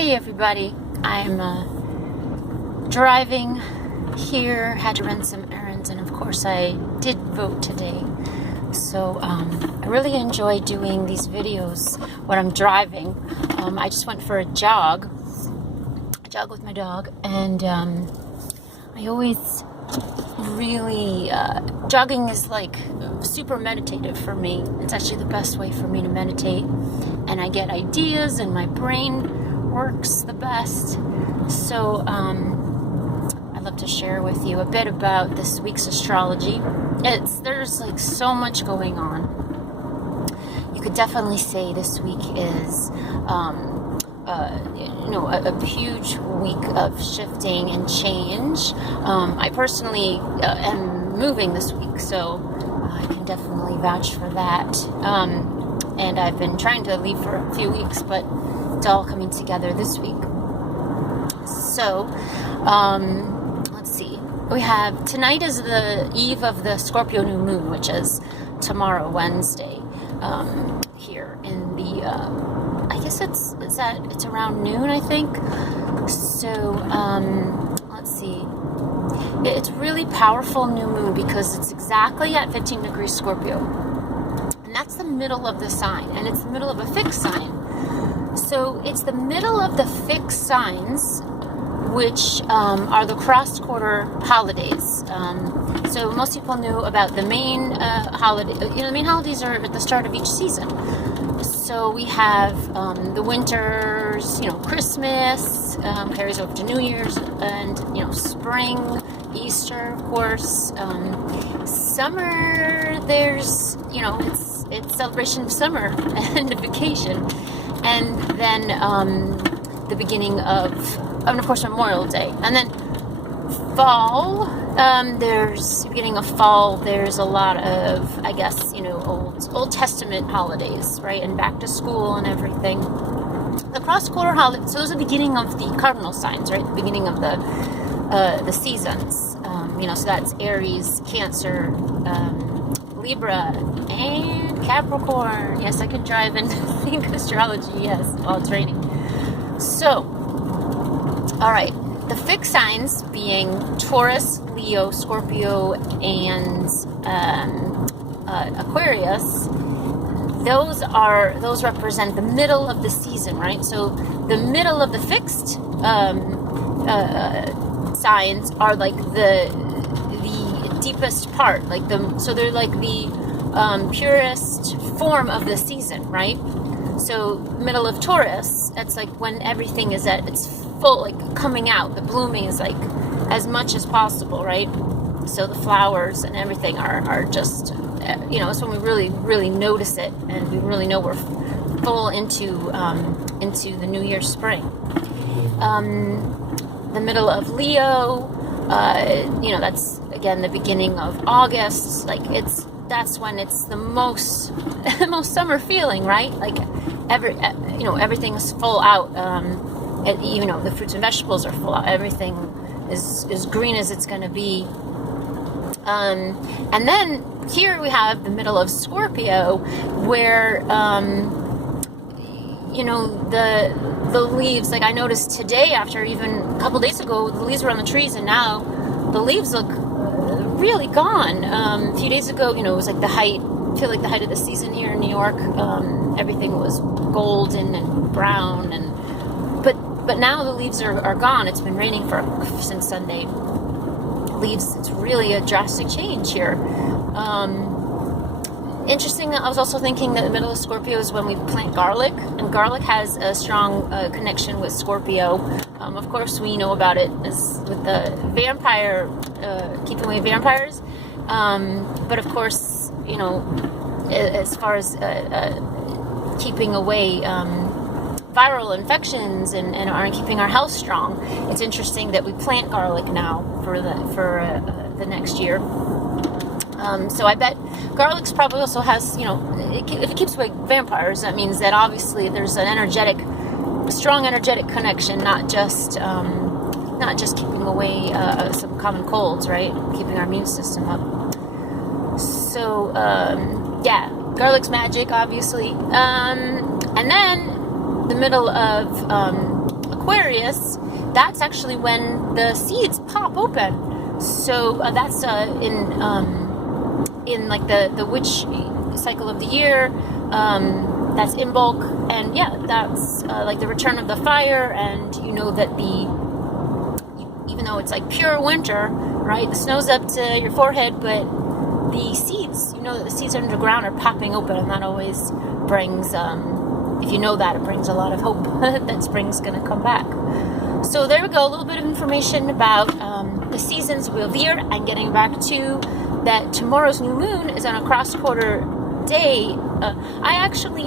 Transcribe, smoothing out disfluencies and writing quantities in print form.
Hey everybody, I'm driving here, had to run some errands, and of course I did vote today. So I really enjoy doing these videos when I'm driving. I just went for a jog with my dog, and I always really, jogging is like super meditative for me. It's actually the best way for me to meditate, and I get ideas and my brain works the best. So I'd love to share with you a bit about this week's astrology. There's like so much going on. You could definitely say this week is a huge week of shifting and change. I personally am moving this week, so I can definitely vouch for that. And I've been trying to leave for a few weeks, but it's all coming together this week. So, let's see. We have, tonight is the eve of the Scorpio New Moon, which is tomorrow, Wednesday, here in the, I guess it's around noon, I think. So, let's see. It's really powerful new moon because it's exactly at 15 degrees Scorpio. And that's the middle of the sign, and it's the middle of a fixed sign. So it's the middle of the fixed signs, which are the cross-quarter holidays. So most people knew about the main holiday. The main holidays are at the start of each season. So we have the winters, Christmas, carries over to New Year's, and spring, Easter, of course. Summer, there's it's celebration of summer and vacation. And then the beginning of course, Memorial Day. And then fall, there's beginning of fall, there's a lot of, I guess, Old Testament holidays, right? And back to school and everything. The cross-quarter holidays, so those are the beginning of the cardinal signs, right? The beginning of the seasons. So that's Aries, Cancer, Libra, and Capricorn. Yes, I can drive and think astrology, yes, while it's raining. So, all right, the fixed signs being Taurus, Leo, Scorpio, and Aquarius, those represent the middle of the season, right? So the middle of the fixed signs are like the deepest part, so they're like the purest form of the season, right? So middle of Taurus, that's like when everything is at its full, like coming out, the blooming is like as much as possible, right? So the flowers and everything are just, it's when we really, really notice it, and we really know we're full into the New Year's spring. The middle of Leo, that's again the beginning of August. That's when it's the most summer feeling, right? Like everything is full out. The fruits and vegetables are full out. Everything is green as it's going to be. And then here we have the middle of Scorpio, where the leaves, like I noticed today, after even a couple days ago, the leaves were on the trees, and now the leaves look really gone. A few days ago, it was like the height of the season here in New York. Everything was golden and brown, but now the leaves are gone. It's been raining since Sunday. Leaves, it's really a drastic change here. Interesting, I was also thinking that the middle of Scorpio is when we plant garlic, and garlic has a strong connection with Scorpio. Of course, we know about it as with the vampire, keeping away vampires. But of course, as far as keeping away viral infections and keeping our health strong, it's interesting that we plant garlic now for the next year. So I bet garlic's probably also has, if it keeps away vampires, that means that obviously there's a strong energetic connection, not just keeping away some common colds, right? Keeping our immune system up. So, garlic's magic, obviously. And then the middle of Aquarius, that's actually when the seeds pop open. So that's in like the witch cycle of the year. That's Imbolc, and yeah, that's like the return of the fire. And you know that even though it's like pure winter, right? The snow's up to your forehead, but the seeds, you know that the seeds underground are popping open, and that always brings, if you know that, it brings a lot of hope that spring's going to come back. So there we go, a little bit of information about the seasons we veered, and getting back to that tomorrow's new moon is on a cross-quarter day. I actually